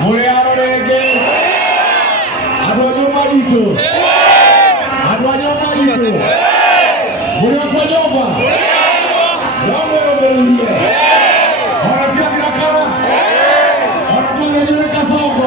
Muriaro rege. Adonyo marito. Adonyo marito. Muriako nyoba. Ramwe obelie. Orafia kinakara. Orafia njere kasoko.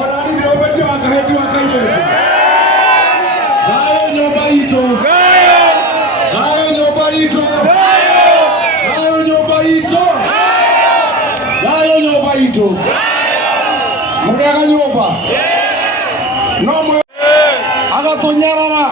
Orani ni obeti wakaheti wakaile. Gayo nyoba ito. Gayo nyoba ito. Gayo nyoba ito. Gayo nyoba ito. Muriaka nyoba. No mwe. Agatonyarara.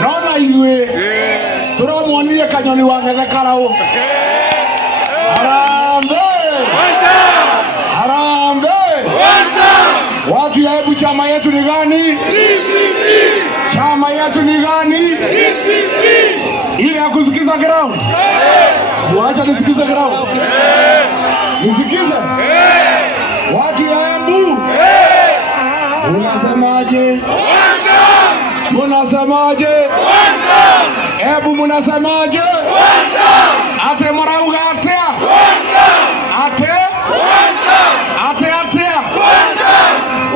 Nona iwe. Turamuonie kanyoni wangethe karau. Harambe. Harambe. Watu ya hebu chama yetu ni gani? DCP. Chama yetu ni gani? DCP. Ile ya kusikiza ground. Siwacha nisikize ground. Nisikize. Watu ya Embu. Unasemaje? Munasemaje? Ebu munasemaje? Ate morauga atea? Ate? Ate atea?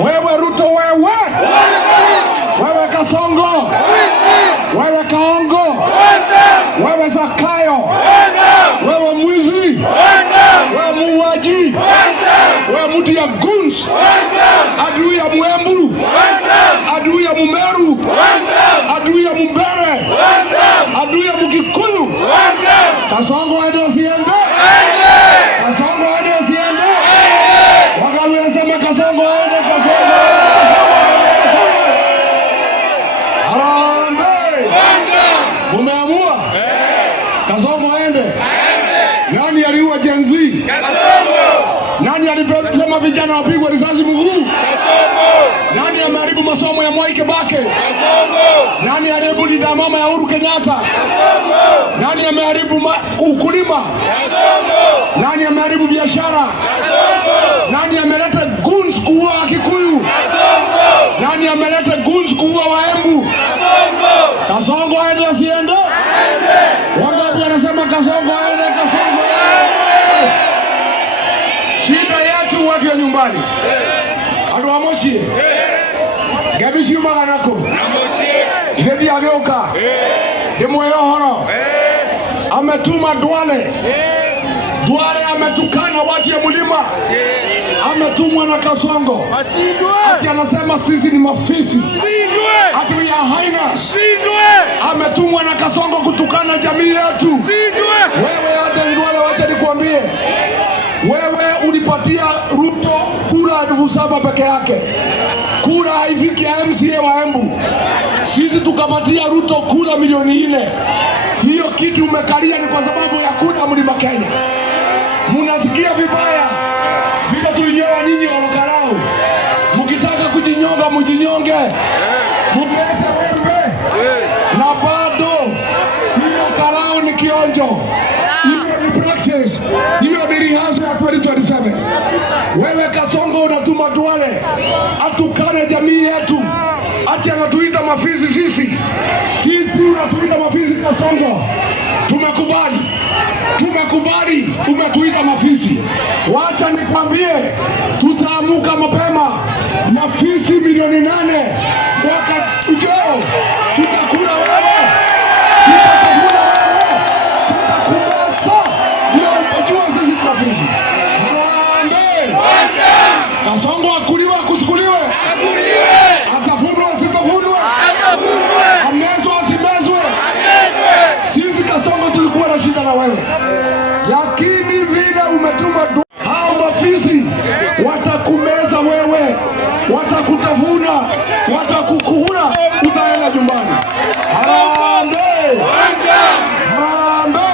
Wewe Ruto wewe? Wewe Kasongo? Wewe Kaongo? Wewe Zakayo? Wewe mwizi? Wewe muuaji? Wewe mtu ya guns? Adui ya Mwembu? Adui ya Mumeru? Adui ya Mumbere? Adui ya Mukikuyu? Kasongo aende asiende? Kasongo aende asiende? Wangapi wanasema Kasongo aende? Kasongo aende? Harambe! Mumeamua? Kasongo aende? Nani aliua Gen Z? Kasongo! Nani alisema vijana wapigwe risasi mguu? Kasongo! Nani ameharibu masomo ya Mwai Kibaki? Kasongo! Nani aliharibu dida mama ya Uhuru Kenyatta? Kasongo! Nani ameharibu ukulima? Kasongo! Nani ameharibu biashara? Kasongo! Nani ameleta guns kuua Wakikuyu? Kasongo! Nani ameleta guns kuua Waembu? Kasongo! Kasongo aende asiende? Aende! Wangapi wanasema Kasongo aende? Kasongo aende! Shida yetu watu ya nyumbani. Adu amoshi. Gabishi maganako. Hedi ageuka. Demoyo horo. Ametuma Duale. Duale ametukana watu ya mlima. Ametumwa na Kasongo. Ati anasema sisi ni mafisi. Ati we are hyenas. Ametumwa na Kasongo kutukana jamii yetu. Wewe hata Duale, wacha nikwambie. Wewe ulipatia Ruto kura 7,000 peke yake. Kura haifiki ya MCA wa Embu. Sisi tukapatia Ruto kura 4,000,000. Hiyo kitu umekalia ni kwa sababu ya kura mlima Kenya. Munasikia vibaya. Bila tulinyoa nyinyi walokarau. Mukitaka kujinyonga mujinyonge. Mupesa wembe. Na bado hiyo karau ni kionjo. Hiyo ni rehearsal ya 2027. Wewe Kasongo unatuma Duale atukane jamii yetu. Ati anatuita mafizi sisi. Sisi unatuita mafizi Kasongo. Tumekubali. Tumekubali umetuita mafizi. Wacha nikwambie, tutaamuka mapema. Mafizi milioni 8 mwaka ujao. Tutakula wewe. Tutakula wewe. Tutakubasa. Kasongo akuliwe kusukuliwe. Atafundwa asitafundwe. Amezwe asimezwe. Sisi Kasongo tulikuwa na shida na wewe. Lakini vile umetuma hao mafisi watakumeza wewe. Watakutafuna. Watakukuhuna. Utaenda nyumbani. Harambe. Harambe.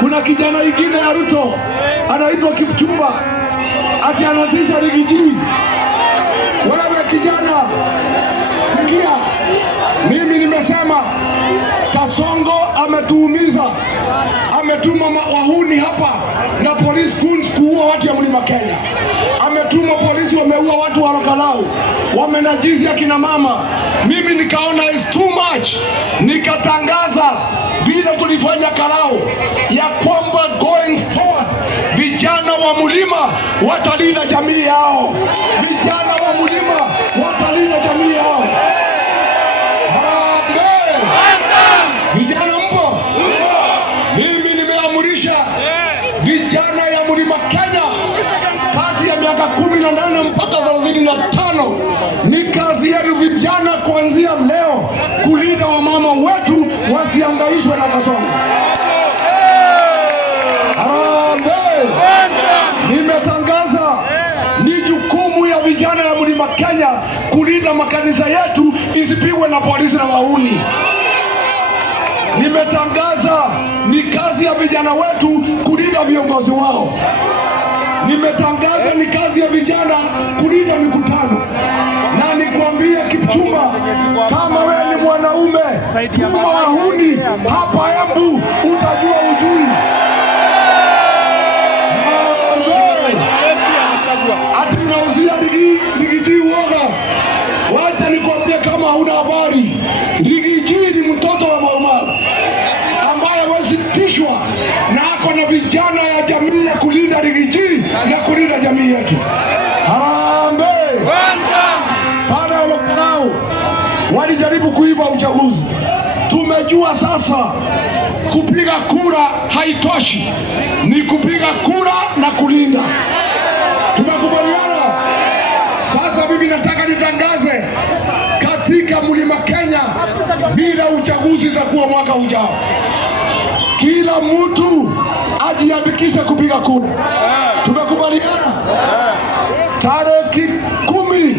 Kuna kijana ingine ya Ruto anaitwa Kipchumba. Ati anatisha Rigiji. Wewe kijana, sikia, mimi nimesema Kasongo ametuumiza. Ametuma wahuni hapa na polisi guns kuua watu ya mlima Kenya. Ametuma polisi wameua watu wa Rokalau. Wamenajizi akina mama. Mimi nikaona is too much. Nikatangaza vile tulifanya Karao, ya kwamba going forward vijana wa mlima watalinda jamii yao. Vijana wa mlima watalinda jamii yao. Vijana mpo? Mimi nimeamurisha vijana ya mlima Kenya kati ya miaka 18 mpaka 35, ni kazi yenu vijana kuanzia leo kulinda wamama wetu wasihangaishwe na kasongo. Nimetangaza ni jukumu ya vijana ya mlima Kenya kulinda makanisa yetu isipigwe na polisi na wahuni. Nimetangaza ni kazi ya vijana wetu kulinda viongozi wao. Nimetangaza ni kazi ya vijana kulinda mikutano. Na nikwambie Kipchumba, kama wewe ni mwanaume, tuma wahuni hapa Embu, utajua ujui. Ati unauzia Rigiji uoga. Wacha nikwambie kama huna habari, Rigiji ni mtoto wa Maumau ambaye wasitishwa na ako na vijana ya jamii ya kulinda Rigiji na kulinda jamii yetu. Harambee! Baada ya Karao walijaribu kuiba uchaguzi. Tumejua sasa kupiga kura haitoshi, ni kupiga kura na kulinda. Tumekubaliana. Sasa mimi nataka nitangaze katika mlima Kenya, bila uchaguzi itakuwa mwaka ujao. Kila mtu ajiandikishe kupiga kura. Tumekubaliana. Tarehe 10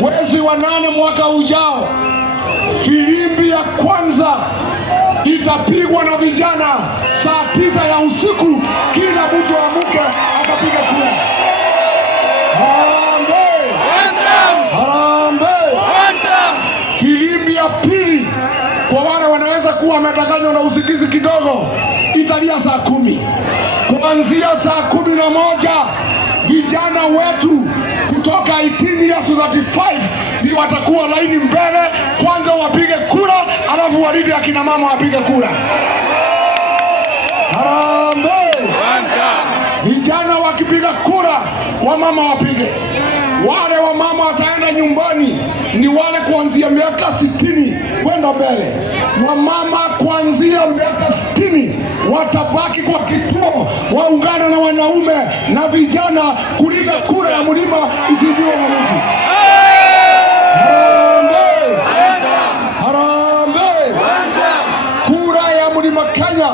mwezi wa 8 mwaka ujao, filimbi ya kwanza itapigwa na vijana saa 9 ya usiku. Kila mtu amuke akapiga kura. Harambee! Harambee! Filimbi ya pili, kwa wale wanaweza kuwa wamedanganywa na usikizi kidogo, italia saa 10. Kuanzia saa 11 vijana wetu kutoka 18 years to 35 ndio watakuwa laini mbele, kwanza wapige kura, alafu walinde akina mama wapige kura. Harambee! Vijana wakipiga kura, wamama wapige. Wale wamama wataenda nyumbani ni wale kuanzia miaka 60 kwenda mbele. Wamama kuanzia miaka 60 watabaki kwa kituo, waungana na wanaume na vijana kulinda kura ya mlima isibiwe na mtu. Harambee! Harambee! Kura ya mlima Kenya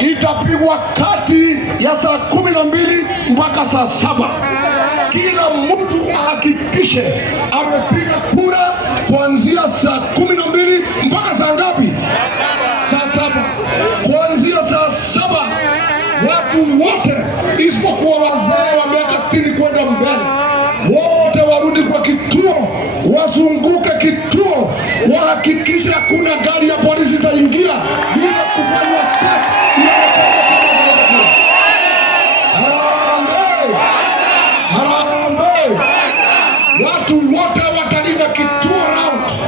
itapigwa kati ya saa 12 mpaka saa 7. Kila mtu ahakikishe amepiga kura kuanzia saa 12 mpaka saa ngapi? Saa 7. Kuanzia saa 7 watu wote isipokuwa wazee wa miaka 60 kwenda mbele, wote warudi kwa kituo, wazunguke kituo, wahakikishe hakuna gari ya polisi itaingia bila kufanywa safi. Watu wote watalinda kituo nao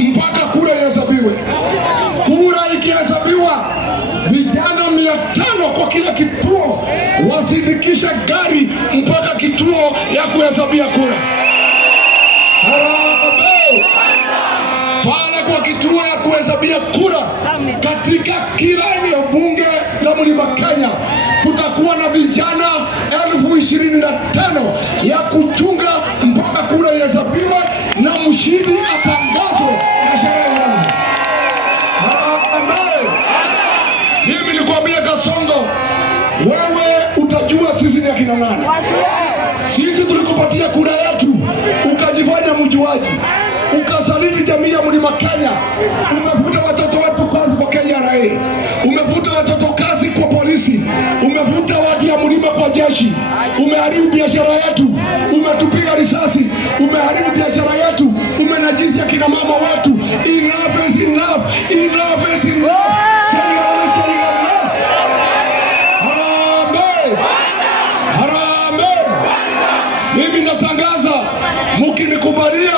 mpaka kura ihesabiwe. Kura ikihesabiwa, vijana 500 kwa kila kituo wasindikishe gari mpaka kituo ya kuhesabia kura. Harambee! Pale kwa kituo ya kuhesabia kura katika kila eneo bunge la mlima Kenya kutakuwa na vijana 25,000 ya kuchunga mpaka kura ihesabiwe na mshindi atangazwe na sherehe yangu. Mimi nikwambia Kasongo, wewe utajua sisi ni akina nani. Sisi tulikupatia kura yetu, ukajifanya mjuaji, ukasaliti jamii ya mlima Kenya. Umefuta watoto wetu kazi kwa KRA, umefuta watoto kazi kwa polisi, umefuta watu ya mlima kwa jeshi, umeharibu biashara yetu, umetupiga risasi, umeharibu biashara yetu, umenajisi akina mama wetu. Enough is enough, enough is enough. Harambee! Harambee! Mimi natangaza, mkinikubalia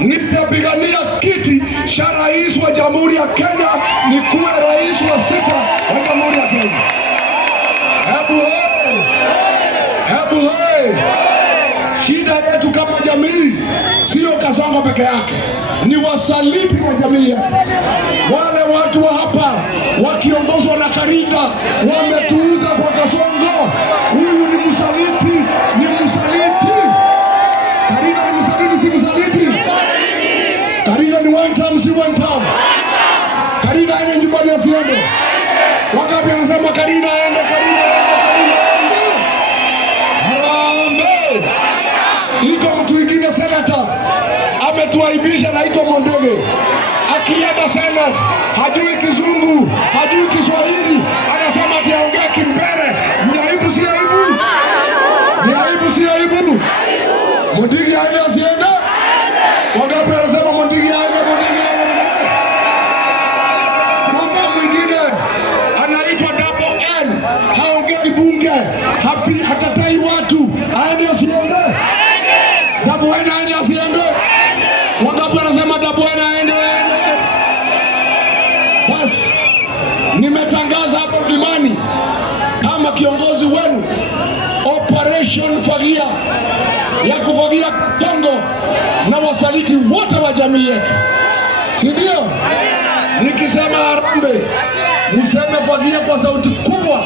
nitapigania kiti cha rais wa Jamhuri ya Kenya, nikuwe rais peke yake, ni wasaliti wa jamii. Wale watu wa hapa wakiongozwa na Karinda wametuuza kwa Kasongo. Huyu ni msaliti, ni msaliti. Karinda ni msaliti, si msaliti? Karinda ni one time, si one time. Karinda aende nyumbani asiende. Wangapi anasema Karinda aende, Karinda aende. Harambee. Iko mtu mwingine senata ametuaibisha, naitwa Mondege. Akienda Senate hajui Kizungu, hajui Kiswahili, anasema ati aongea Kimbere. Ni aibu, si aibu? Ni aibu, si aibu? Mondege aende asiende? Wangapi anasema Mondege aende, Mondege aende? Mama mwingine anaitwa Double N, haongei bunge, hatatai watu, aende asiende? Double N aende asiende? Wangapi anasema Double N aende? Basi nimetangaza hapo Mlimani kama kiongozi wenu Operation Fagia, ya kufagia Kasongo na wasaliti wote wa jamii yetu, si ndio? Nikisema harambee, mseme fagia kwa sauti kubwa,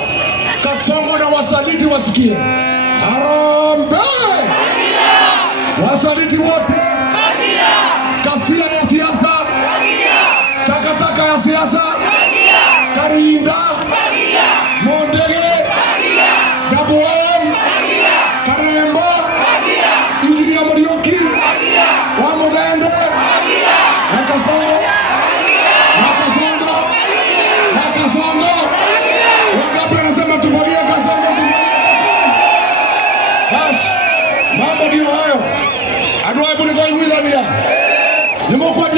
Kasongo na wasaliti wasikie. Harambee! Wasaliti wote, kasia ya siasa, takataka ya siasa, Karinda, Mondege, Double N, Karembo, Injinia Muriuki, Wamugende, na Kasongo, na Kasongo, na Kasongo. Wangapi wanasema tufagie Kasongo, tufagie Kasongo? Basi mambo ndio hayo. Adwa ibuni kwa Wilania. Nimekuwa